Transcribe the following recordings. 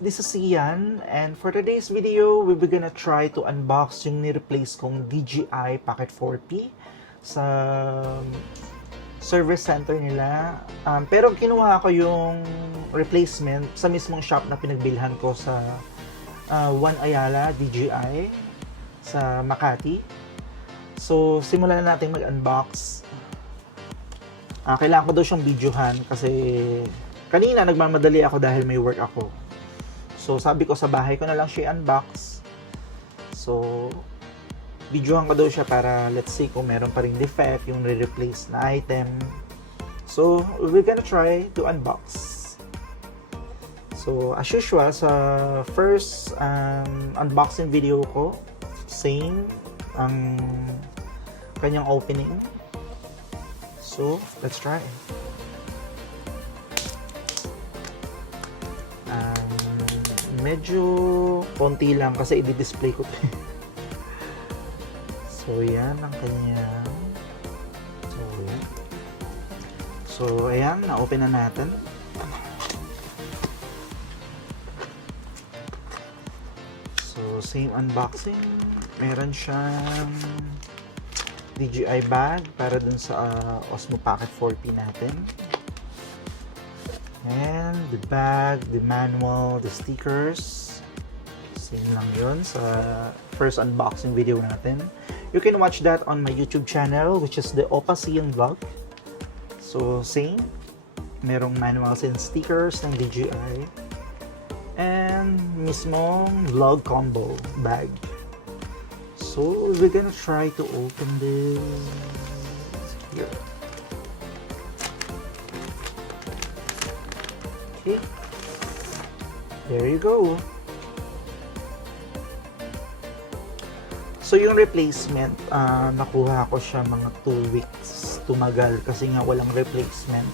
this is Ian, and for today's video, we're gonna try to unbox yung ni-replace kong DJI Pocket 4P sa service center nila. Pero kinuha ko yung replacement sa mismong shop na pinagbilhan ko sa One Ayala DJI sa Makati. So, simulan na natin mag-unbox. Kailangan ko daw siyang videohan kasi kanina nagmamadali ako dahil may work ako. So sabi ko sa bahay ko na lang siya unbox. So videohan ko daw siya para let's see kung meron pa ring defect yung re-replace na item. So we're gonna try to unbox. So as usual sa first unboxing video ko, same ang kanyang opening. So, let's try. Medyo konti lang kasi i-display ko to. So, yan ang kanyang. So, ayan, na-open na natin. So, same unboxing. Meron siyang DJI bag para dun sa Osmo Pocket 4P natin. And the bag, the manual, the stickers. Same lang yun sa first unboxing video natin. You can watch that on my YouTube channel, which is the Opasian Vlog. So same. Merong manuals and stickers ng DJI. And mismong vlog combo bag. So, we're gonna try to open this here. Okay. There you go. So, yung replacement, nakuha ko siya mga 2 weeks. Tumagal kasi nga walang replacement.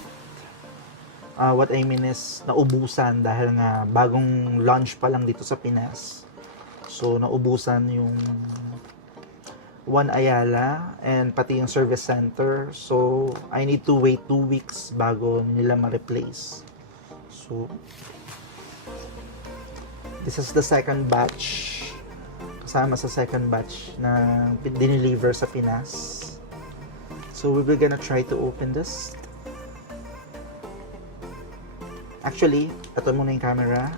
What I mean is, naubusan dahil nga bagong launch pa lang dito sa Pinas. So, naubusan yung One Ayala and pati yung service center. So, I need to wait 2 weeks bago nila ma-replace. So, this is the second batch. Kasama sa second batch na dineliver sa Pinas. So, we're gonna try to open this. Actually, ito muna yung camera.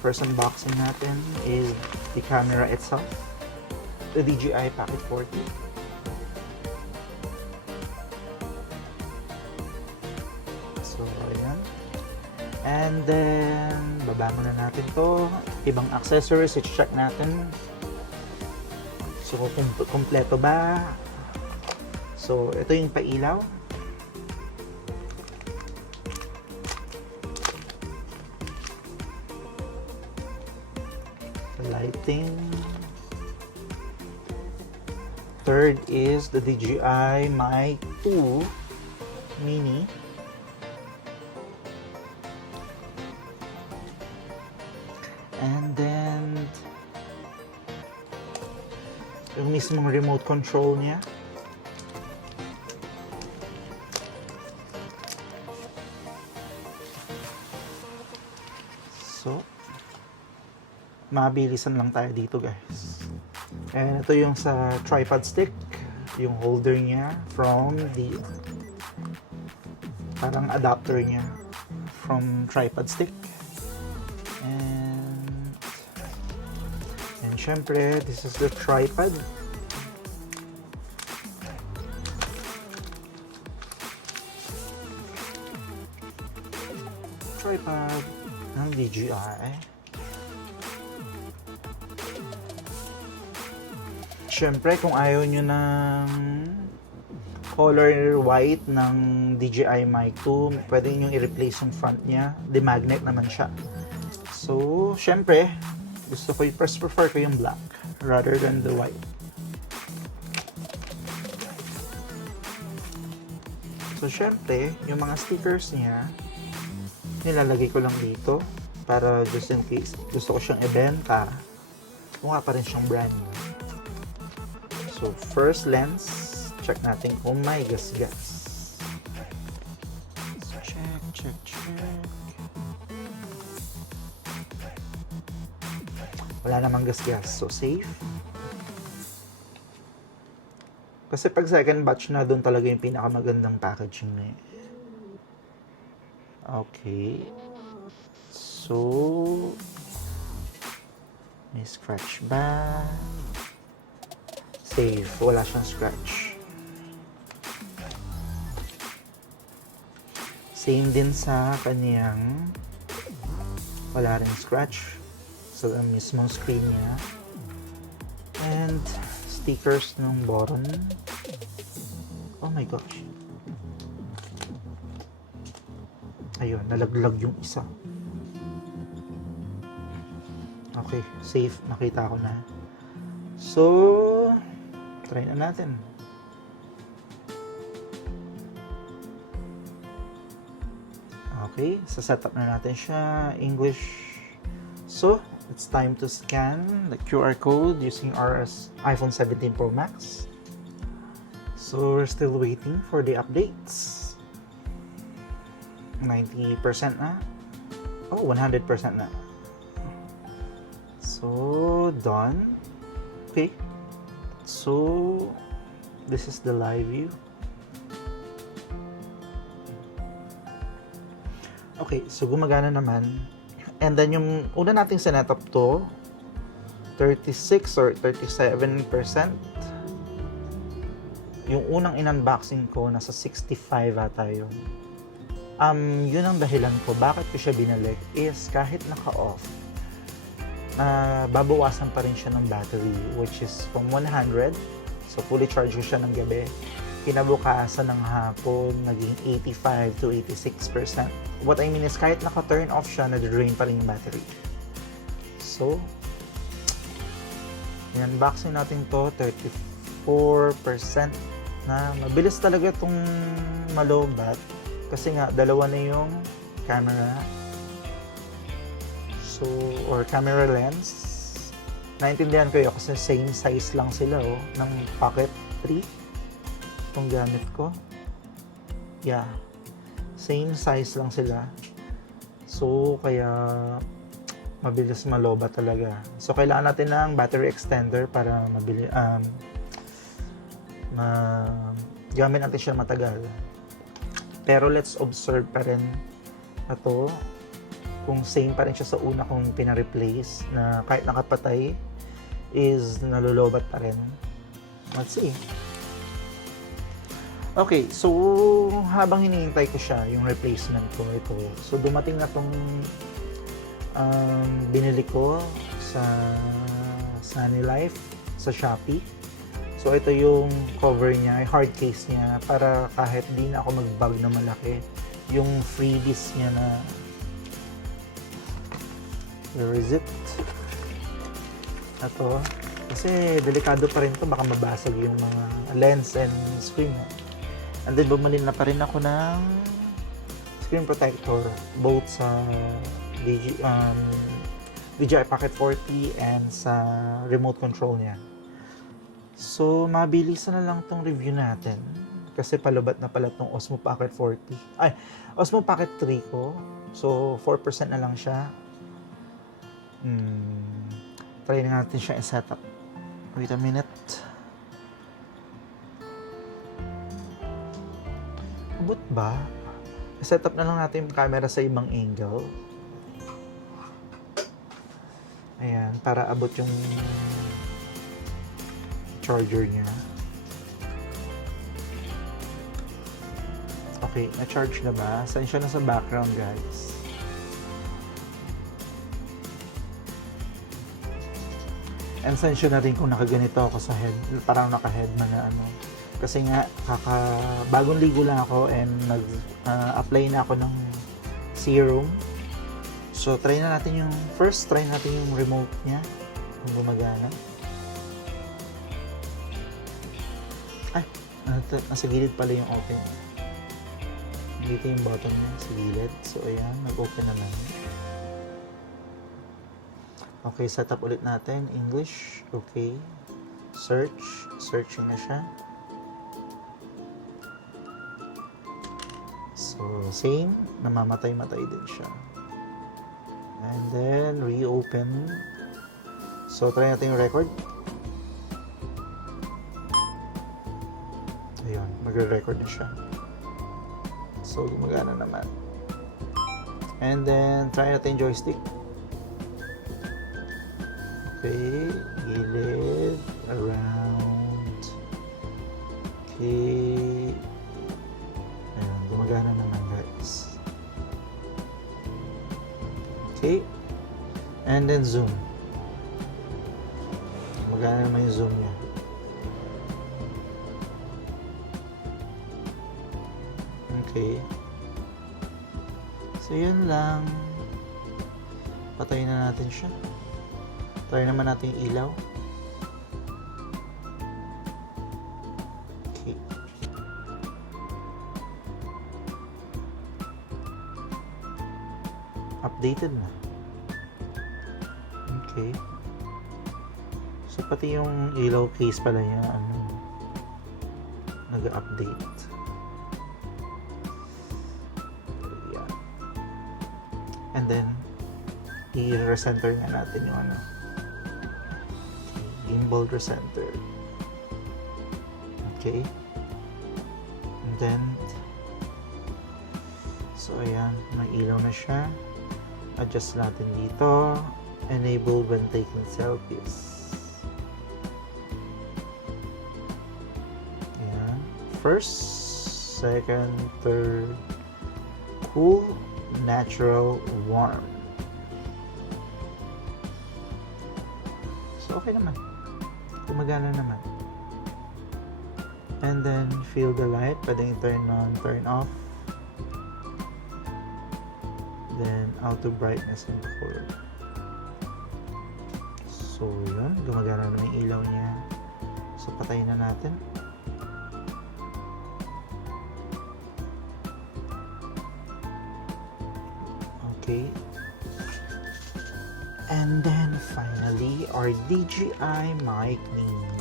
First unboxing natin is the camera itself, the DJI Pocket 4P. So, ayan. And then, baba muna natin to. Ibang accessories, i-check natin. So, kumpleto ba? So, ito yung pailaw. Lighting. Third is the DJI Mic 2 Mini. And then yung mismong remote control niya. So, mabilisan lang tayo dito guys. And ito yung sa tripod stick, yung holder niya from the parang adapter niya from tripod stick. And syempre, this is the tripod. Tripod ng DJI. Siyempre, kung ayaw nyo ng color white ng DJI Mic 2, pwede nyo i-replace yung front niya. Demagnet naman siya. So, siyempre, gusto ko prefer ko yung black rather than the white. So, siyempre, yung mga stickers niya, nilalagay ko lang dito para just in case gusto ko siyang ibenta, mukha pa rin siyang brand new. So, first lens, check natin kung may gasgas. So, check. Wala namang gas-gas. So, safe. Kasi pag second batch na, doon talaga yung pinakamagandang packaging na eh. Okay. So, may scratch ba? Safe. Wala siyang scratch. Same din sa kanyang wala rin scratch sa mismong screen niya. And stickers ng button. Oh my gosh. Ayun, nalaglag yung isa. Okay, safe. Nakita ko na. So, try na natin. Okay, setup na natin siya. English. So, it's time to scan the QR code using our iPhone 17 Pro Max. So, we're still waiting for the updates. 90% na. Oh, 100% na. So, done. Okay. So, this is the live view. Okay, so gumagana naman. And then yung una nating sinetup to, 36 or 37%. Yung unang in-unboxing ko, nasa 65 ata yun. Yun ang dahilan ko, bakit ko siya binalik, is kahit naka-off, babawasan pa rin siya ng battery, which is from 100, so fully charge ko siya ng gabi. Kinabukasan ng hapon, naging 85 to 86%. What I mean is, kahit naka-turn off siya, na-drain pa rin yung battery. So, in-unboxing natin to, 34% na mabilis talaga itong malobat. Kasi nga, dalawa na yung camera. So, or camera lens. Naintindihan ko yun kasi same size lang sila ng Pocket 3. Itong gamit ko. Yeah. Same size lang sila. So, kaya mabilis maloba talaga. So, kailangan natin ng battery extender para gamit natin siya matagal. Pero let's observe pa rin ito kung same pa rin siya sa una kong pina-replace na kahit nakapatay is nalulobat pa rin. Let's see. Okay, so habang hinihintay ko siya, yung replacement ko, ito. So dumating na tong binili ko sa Sunny Life, sa Shopee. So ito yung cover niya, yung hard case niya, para kahit di na ako mag-bag na malaki, yung freebies niya na, where is it? Ito. Kasi delikado pa rin to, baka mabasag yung mga lens and screen. And then bumali na pa rin ako ng screen protector, both sa DJI Pocket 40 and sa remote control niya. So, mabilisan na lang tong review natin. Kasi palubat na pala tong Osmo Pocket 40. Ay, Osmo Pocket 3 ko. So, 4% na lang siya. Try na natin siya i-setup. Wait a minute. Abot ba? I-setup na lang natin yung camera sa ibang angle. Ayan, para abot yung charger niya. Okay, na-charge na ba? Saan siya na sa background, guys? And saan siya na rin kung nakaganito ako sa head, parang naka-headman na ano. Kasi nga, bagong ligo lang ako and nag-apply na ako ng serum. So, try natin yung remote niya kung gumagana. Ay, nasa gilid pala yung open. Dito yung button niya sa gilid. So, ayan, nag-open naman. Okay, setup ulit natin. English, okay. Searching na siya. So, same. Namamatay-matay din siya. And then, reopen. So, try natin yung record. Ayun, magre-record na siya. So, gumagana naman. And then, try natin yung joystick. Okay, gilid, around. Okay. Ayun, gumagana naman, guys. Okay. And then, zoom. Gumagana naman yung zoom niya. Okay. So, yun lang. Patayin na natin siya. Try naman natin yung ilaw. Okay. Updated na. Okay. So, pati yung ilaw case pala niya, nag-update. Yeah. And then, i-recenter nga natin yung gimbal recenter. Okay. And then, so ayan, may ilaw na siya. Adjust natin dito. Enable when taking selfies. Ayan. First, second, third, cool, natural, warm. So, okay naman. Gumagana naman. And then, feel the light. Pwedeng turn on, turn off. Then, auto brightness and color. So, yun. Gumagana naman yung ilaw niya. So, patayin na natin. Okay. And then, finally, our DJI Mic Mini.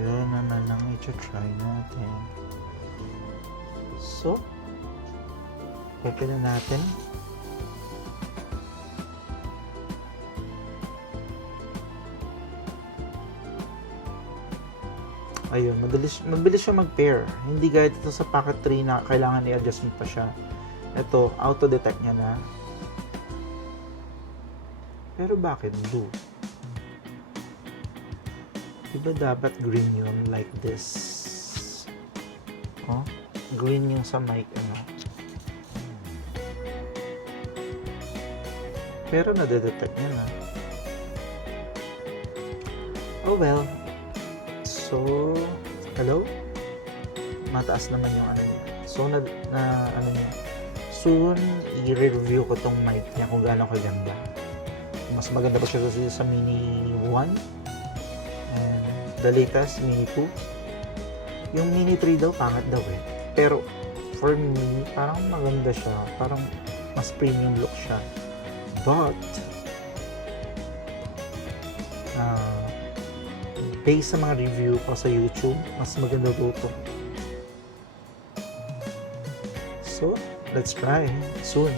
Yun naman ang i-try natin. So, open na natin. Ayun, mabilis siya mag-pair. Hindi gaya dito sa Pocket 3 na kailangan i-adjust mo pa siya. Ito, auto-detect niya na. Pero bakit blue? Diba dapat green yun, like this? Oh, green yung sa mic, Pero nade-detect niya na. Oh well. So, hello? Mataas naman yung niya. So, niya. Soon, i-review ko tong mic niya kung gaano kaganda. Mas maganda pa siya sa Mini 1. And the latest, Mini 2. Yung Mini 3 daw, pangit daw eh. Pero, for me, parang maganda siya. Parang mas premium look siya. But, based sa mga review ko sa YouTube, mas maganda daw ito. So, let's try soon.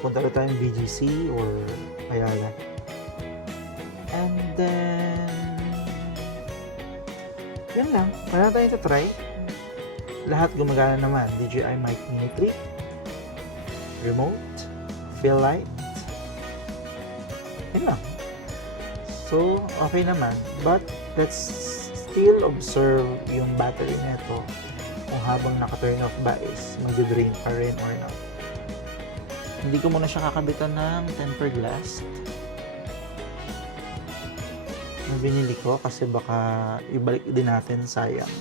Punta na tayong BGC or Ayala. And then, yun lang. Wala na tayong try. Lahat gumagana naman. DJI Mic Mini 3. Remote. Feel light. Yun lang. So, okay naman. But, let's still observe yung battery nito kung habang naka-turn off ba is mag-drain pa rin or not. Hindi ko muna siya kakabitan ng tempered glass na binili ko kasi baka ibalik din natin, sayang.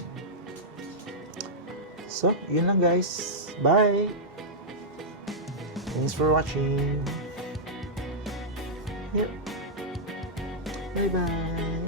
So, yun lang guys. Bye! Thanks for watching. Yep. Bye-bye!